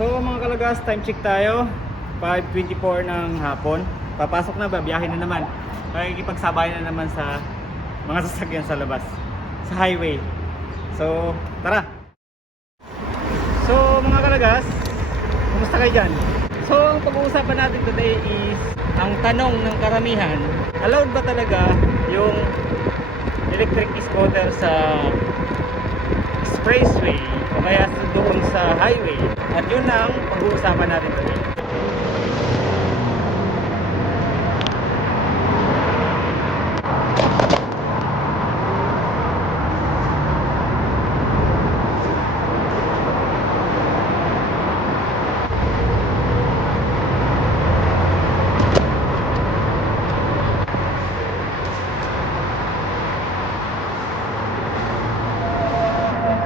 So mga kalagas, time check tayo. 5:24 ng hapon. Papasok na, babiyahin na naman. Makikipagsabayan na naman sa mga sasakyan sa labas, sa highway. So tara. So mga kalagas, kumusta kayo dyan? So ang pag-uusapan natin today is ang tanong ng karamihan, allowed ba talaga yung electric scooter sa expressway o kaya doon sa highway? At yun ang pag-uusapan natin today.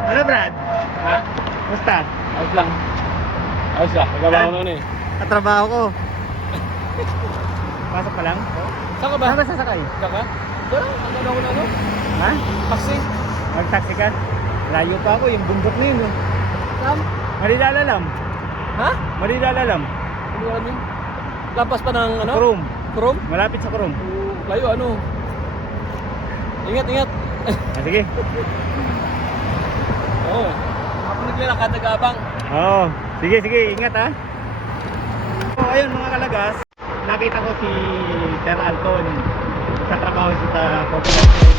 Ano Brad? Ha? Basta? Ayos lang. Ayos lang. Nagawa ko noon eh. Katrabaho ko. Pasok pa lang? Saan ka ba? Saan ka sasakay? Saan ka? Doon. Ano ako na ano? Ha? Taxi. Mag-taxi ka? Layo pa ako, yung bundok na yun. Oh. Saan? Malilalalam. Ha? Malilalalam. Ano alam yun? Lampas pa ng ano? Kurum. Kurom? Malapit sa Kurum. Layo ano? Ingat, ingat. Sige. Oo. Ako naglalakad, nag-aabang. Oo. Sige, sige. Ingat ha. So, ayun mga kalagas. Nakita ko si Sir Anton sa trabaho sa Coconut.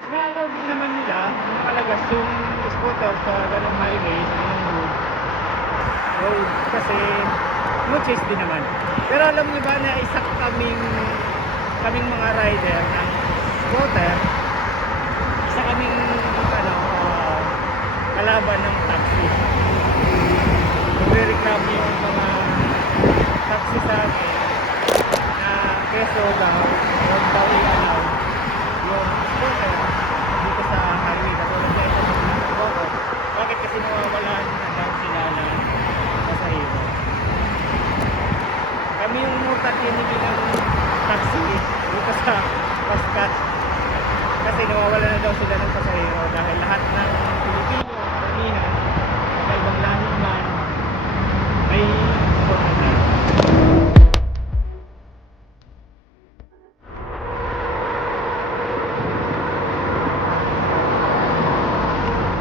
Nakakaw din naman nila mga kalagas yung scooter sa ganong highway, sa ganong road. Kasi no chase din naman. Pero alam niyo ba na isa kaming mga rider ng scooter, isa kaming kalaban ng taxi. Nagre-reklamo yung mga taxi sa akin na keso daw, huwag daw i-allow yung scooter dito sa highway. Katulad na ito sa scooter. Bakit kasi nawawalan na daw sila ng pasahero? Kami yung murtatinigin ng taxi dito sa Pascat. Kasi nawawala na daw sila ng pasahero dahil lahat ng Pilipino, karamihan, sa ibang lahi man, may scooter na.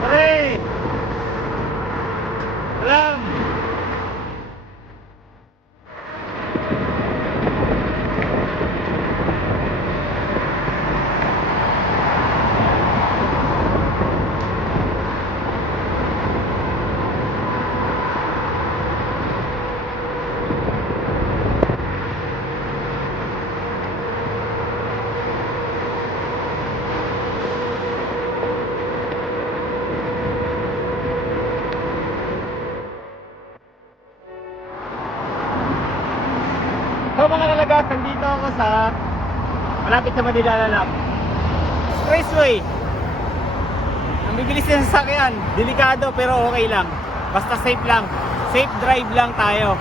Hooray! Alam! So mga kalagas, nandito ako sa malapit sa Manila Expressway. Ang bibilis ng sasakyan, delikado pero okay lang. Basta safe lang. Safe drive lang tayo.